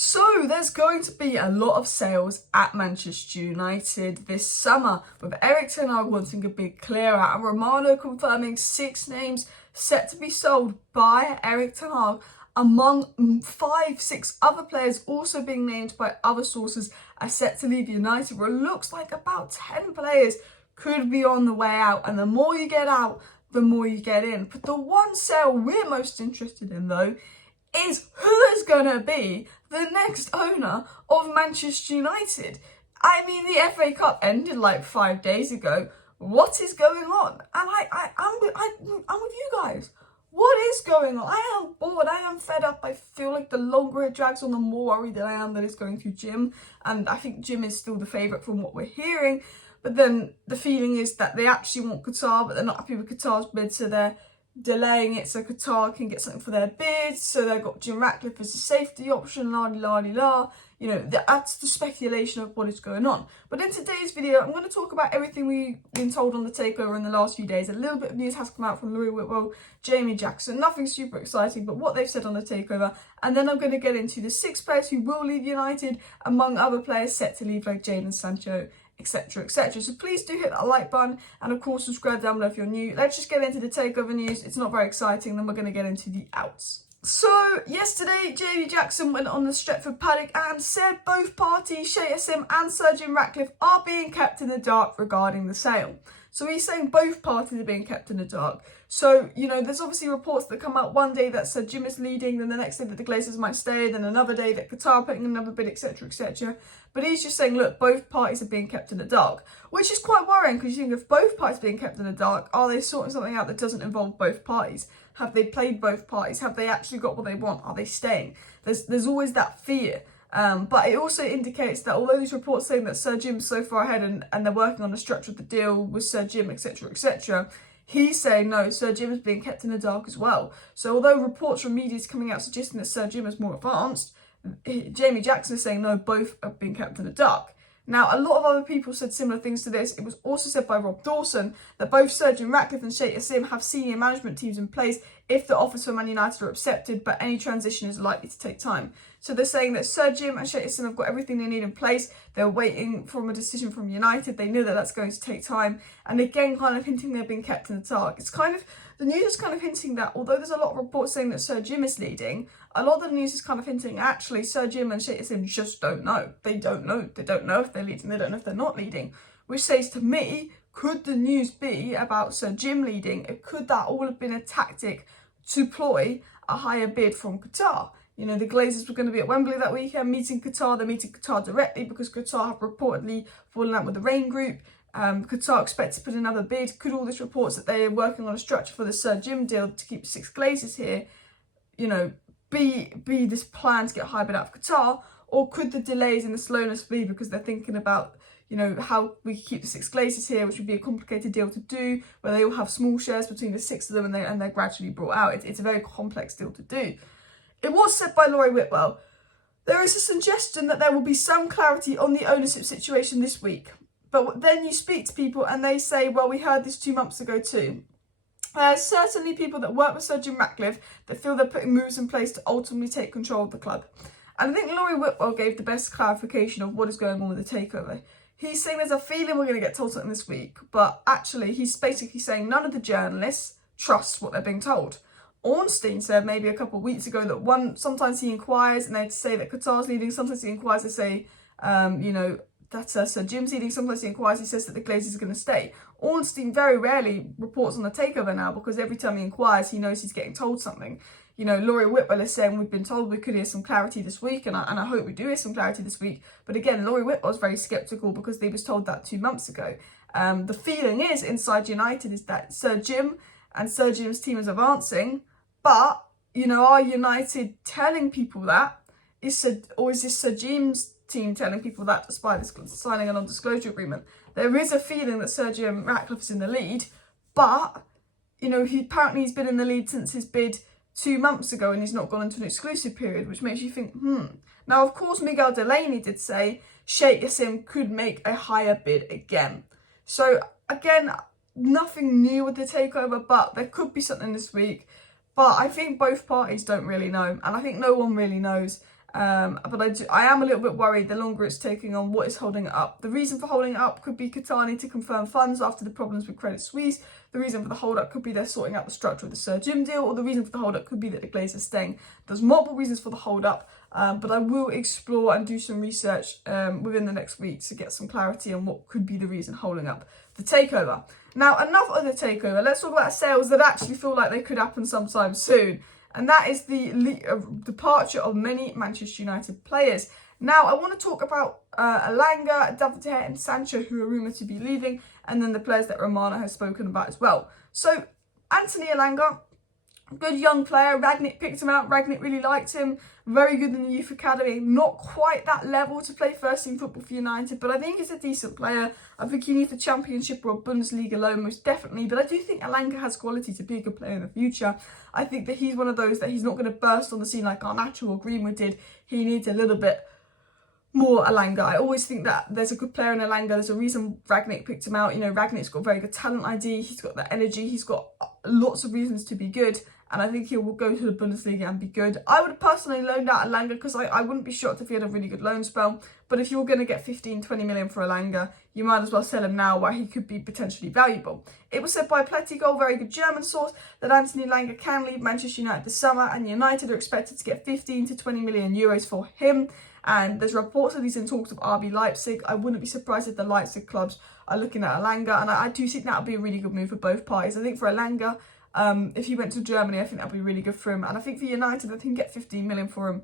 So there's going to be a lot of sales at Manchester United this summer, with Erik ten Hag wanting a big clear out and Romano confirming 6 names set to be sold by Erik ten Hag, among 5-6 other players also being named by other sources are set to leave United, where it looks like about 10 players could be on the way out, and the more you get out, the more you get in. But the one sale we're most interested in, though, is who is going to be the next owner of Manchester United. I mean, the FA Cup ended like 5 days ago. What is going on? And I'm with you guys. What is going on? I am bored. I am fed up. I feel like the longer it drags on, the more worried that I am that it's going to Jim. And I think Jim is still the favourite from what we're hearing. But then the feeling is that they actually want Qatar, but they're not happy with Qatar's bid, so they're delaying it so Qatar can get something for their bids. So they've got Jim Ratcliffe as a safety option, la-di-la-di-la. You know, that's the speculation of what is going on. But in today's video, I'm going to talk about everything we've been told on the takeover in the last few days. A little bit of news has come out from Laurie Whitwell, Jamie Jackson. Nothing super exciting, but what they've said on the takeover. And then I'm going to get into the 6 players who will leave United, among other players set to leave like Jadon Sancho, etc, etc. So please do hit that like button, and of course subscribe down below if you're new. Let's just get into the takeover news. It's not very exciting. Then we're going to get into the outs. So yesterday, Jamie Jackson went on the Stretford paddock and said both parties, Jassim and Sir Jim Ratcliffe, are being kept in the dark regarding the sale. So he's saying both parties are being kept in the dark. So, you know, there's obviously reports that come out one day that Sir Jim is leading, then the next day that the Glazers might stay, then another day that Qatar are putting another bid, etc, etc. But he's just saying, look, both parties are being kept in the dark, which is quite worrying, because you think if both parties are being kept in the dark, are they sorting something out that doesn't involve both parties? Have they played both parties? Have they actually got what they want? Are they staying? There's always that fear. But it also indicates that although these reports saying that Sir Jim's so far ahead and they're working on the structure of the deal with Sir Jim, etc, etc, he's saying no, Sir Jim is being kept in the dark as well. So although reports from media is coming out suggesting that Sir Jim is more advanced, Jamie Jackson is saying no, both are being kept in the dark. Now, a lot of other people said similar things to this. It was also said by Rob Dawson that both Sir Jim Ratcliffe and Sheikh have senior management teams in place if the offers for Man United are accepted, but any transition is likely to take time. So they're saying that Sir Jim and Sheikh have got everything they need in place. They're waiting for a decision from United. They knew that that's going to take time. And again, kind of hinting they're being kept in the dark. It's kind of, the news is kind of hinting that although there's a lot of reports saying that Sir Jim is leading, a lot of the news is kind of hinting actually Sir Jim and Sheikh just don't know. They don't know. They don't know if they're leading. They don't know if they're not leading. Which says to me, could the news be about Sir Jim leading? Could that all have been a tactic to ploy a higher bid from Qatar? You know, the Glazers were going to be at Wembley that weekend meeting Qatar. They're meeting Qatar directly because Qatar have reportedly fallen out with the Rain Group. Qatar expect to put another bid. Could all these reports that they are working on a structure for the Sir Jim deal to keep 6 Glazers here, you know, be this plan to get a high bid out of Qatar? Or could the delays and the slowness be because they're thinking about, you know, how we keep the 6 Glazers here, which would be a complicated deal to do, where they all have small shares between the 6 of them and they're gradually brought out. It's a very complex deal to do. It was said by Laurie Whitwell, there is a suggestion that there will be some clarity on the ownership situation this week. But then you speak to people and they say, well, we heard this 2 months ago too. There's certainly people that work with Sir Jim Ratcliffe that feel they're putting moves in place to ultimately take control of the club. And I think Laurie Whitwell gave the best clarification of what is going on with the takeover. He's saying there's a feeling we're going to get told something this week, but actually he's basically saying none of the journalists trust what they're being told. Ornstein said maybe a couple of weeks ago that sometimes he inquires and they say that Qatar's leading, sometimes he inquires, they say, you know, that Sir Jim's leading, sometimes he inquires, he says that the Glazers are going to stay. Ornstein very rarely reports on the takeover now because every time he inquires, he knows he's getting told something. You know, Laurie Whitwell is saying we've been told we could hear some clarity this week, and I hope we do hear some clarity this week. But again, Laurie Whitwell is very sceptical because they was told that 2 months ago. The feeling is inside United is that Sir Jim and Sir Jim's team is advancing, but, you know, are United telling people that? Or is this Sir Jim's team telling people that despite signing a non-disclosure agreement? There is a feeling that Sir Jim Ratcliffe is in the lead, but, you know, apparently he's been in the lead since his bid 2 months ago and he's not gone into an exclusive period, which makes you think, Now, of course, Miguel Delaney did say Sheikh Jassim could make a higher bid again. So, again, nothing new with the takeover, but there could be something this week. But I think both parties don't really know, and I think no one really knows. But I am a little bit worried the longer it's taking on. What is holding it up? The reason for holding it up could be Qatar need to confirm funds after the problems with Credit Suisse. The reason for the hold up could be they're sorting out the structure of the Sir Jim deal, or the reason for the hold up could be that the Glazers are staying. There's multiple reasons for the hold up, but I will explore and do some research within the next week to get some clarity on what could be the reason holding up the takeover. Now, enough of the takeover. Let's talk about sales that actually feel like they could happen sometime soon. And that is the departure of many Manchester United players. Now, I want to talk about Elanga, David De Gea and Sancho, who are rumoured to be leaving, and then the players that Romano has spoken about as well. So, Anthony Elanga, good young player. Ratcliffe picked him out. Ratcliffe really liked him. Very good in the youth academy. Not quite that level to play first team football for United, but I think he's a decent player. I think he needs a Championship or a Bundesliga loan, most definitely. But I do think Elanga has quality to be a good player in the future. I think that he's one of those that he's not going to burst on the scene like Garnacho or Greenwood did. He needs a little bit more Elanga. I always think that there's a good player in Elanga. There's a reason Ratcliffe picked him out. You know, Ratcliffe's got very good talent ID. He's got that energy. He's got lots of reasons to be good. And I think he will go to the Bundesliga and be good. I would have personally loaned out Elanga because I wouldn't be shocked if he had a really good loan spell. But if you're going to get 15, 20 million for Elanga, you might as well sell him now where he could be potentially valuable. It was said by Plettigol, very good German source, that Anthony Elanga can leave Manchester United this summer, and United are expected to get 15 to 20 million euros for him. And there's reports that he's in talks of RB Leipzig. I wouldn't be surprised if the Leipzig clubs are looking at Elanga, and I do think that would be a really good move for both parties. I think for Elanga, if he went to Germany, I think that would be really good for him. And I think for United, I think get 15 million for him.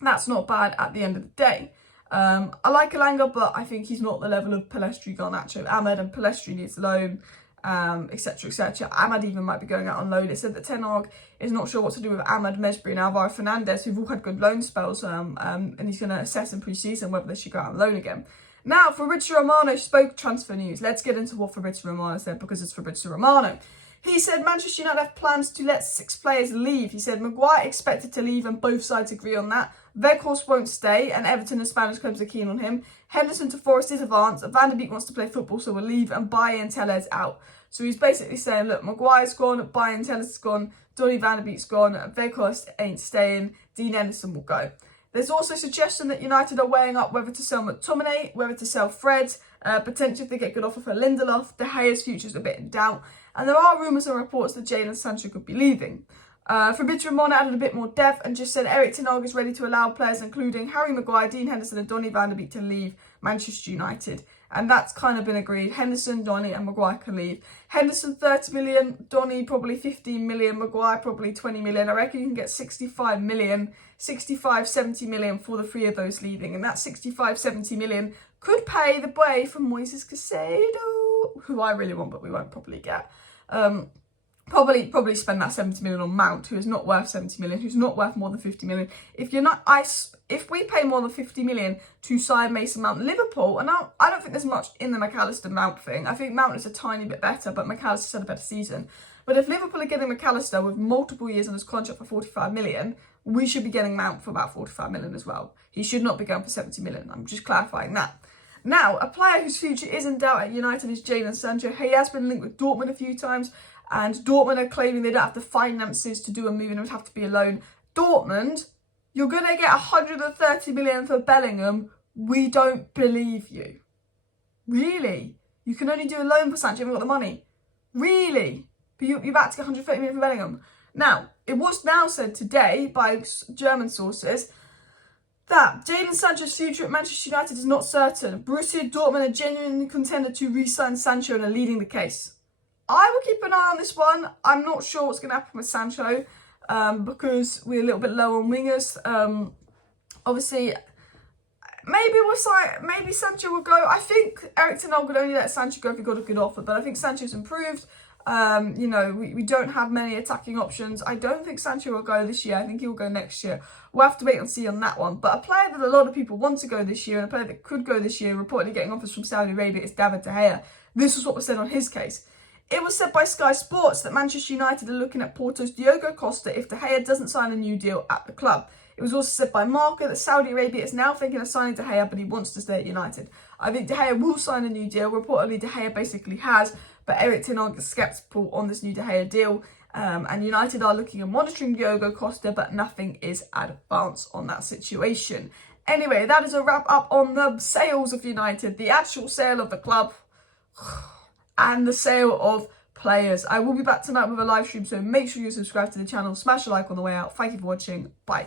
That's not bad at the end of the day. I like Elanga, but I think he's not the level of Pellistri, Garnacho, Ahmed, and Pellistri needs loan, etc, etc. Ahmed even might be going out on loan. It said that Ten Hag is not sure what to do with Ahmed, Mesbury and Alvaro Fernandez, who've all had good loan spells, and he's going to assess in pre-season whether they should go out on loan again. Now, Fabrizio Romano spoke transfer news. Let's get into what Fabrizio Romano said, because it's Fabrizio Romano. He said Manchester United have plans to let 6 players leave. He said Maguire expected to leave and both sides agree on that. Weghorst won't stay and Everton and Spanish clubs are keen on him. Henderson to Forest is advanced. Van De Beek wants to play football, so will leave, and Baye and Tellez out. So he's basically saying, look, Maguire's gone, Baye and Tellez is gone, Donny Van De Beek's gone, Weghorst ain't staying, Dean Henderson will go. There's also a suggestion that United are weighing up whether to sell McTominay, whether to sell Fred, potentially if they get good offer for Lindelof. De Gea's future is a bit in doubt. And there are rumours and reports that Jadon Sancho could be leaving. Fabrizio Romano added a bit more depth and just said Erik ten Hag is ready to allow players including Harry Maguire, Dean Henderson and Donny Van De Beek to leave Manchester United. And that's kind of been agreed. Henderson, Donny and Maguire can leave. Henderson 30 million, Donny probably 15 million, Maguire probably 20 million. I reckon you can get 65 million, 65, 70 million for the 3 of those leaving. And that 65, 70 million could pay the way for Moises Caicedo, who I really want but we won't probably get. Probably spend that 70 million on Mount, who is not worth 70 million, who's not worth more than 50 million. If we pay more than 50 million to sign Mason Mount, Liverpool, and I don't think there's much in the McAllister Mount thing. I think Mount is a tiny bit better, but McAllister's had a better season. But if Liverpool are getting McAllister with multiple years on his contract for 45 million, we should be getting Mount for about 45 million as well. He should not be going for 70 million. I'm just clarifying that. Now, a player whose future is in doubt at United is Jadon Sancho. He has been linked with Dortmund a few times, and Dortmund are claiming they don't have the finances to do a move and it would have to be a loan. Dortmund, you're going to get 130 million for Bellingham. We don't believe you. Really? You can only do a loan for Sancho, you haven't got the money. Really? But you're about to get 130 million for Bellingham. Now, it was now said today by German sources that Jadon Sancho's future at Manchester United is not certain. Borussia Dortmund are genuinely contended to re-sign Sancho and are leading the case. I will keep an eye on this one. I'm not sure what's going to happen with Sancho because we're a little bit low on wingers. Obviously, maybe Sancho will go. I think Erik ten Hag would only let Sancho go if he got a good offer, but I think Sancho's improved. You know, we don't have many attacking options. I don't think Sancho will go this year. I think he will go next year. We'll have to wait and see on that one. But a player that a lot of people want to go this year and a player that could go this year, reportedly getting offers from Saudi Arabia, is David De Gea. This was what was said on his case. It was said by Sky Sports that Manchester United are looking at Porto's Diogo Costa if De Gea doesn't sign a new deal at the club. It was also said by Marca that Saudi Arabia is now thinking of signing De Gea, but he wants to stay at United. I think De Gea will sign a new deal. Reportedly, De Gea basically has, but Erik ten Hag is sceptical on this new De Gea deal. And United are looking at monitoring Diogo Costa, but nothing is advanced on that situation. Anyway, that is a wrap up on the sales of United, the actual sale of the club, and the sale of players. I will be back tonight with a live stream, so make sure you subscribe to the channel, smash a like on the way out. Thank you for watching. Bye.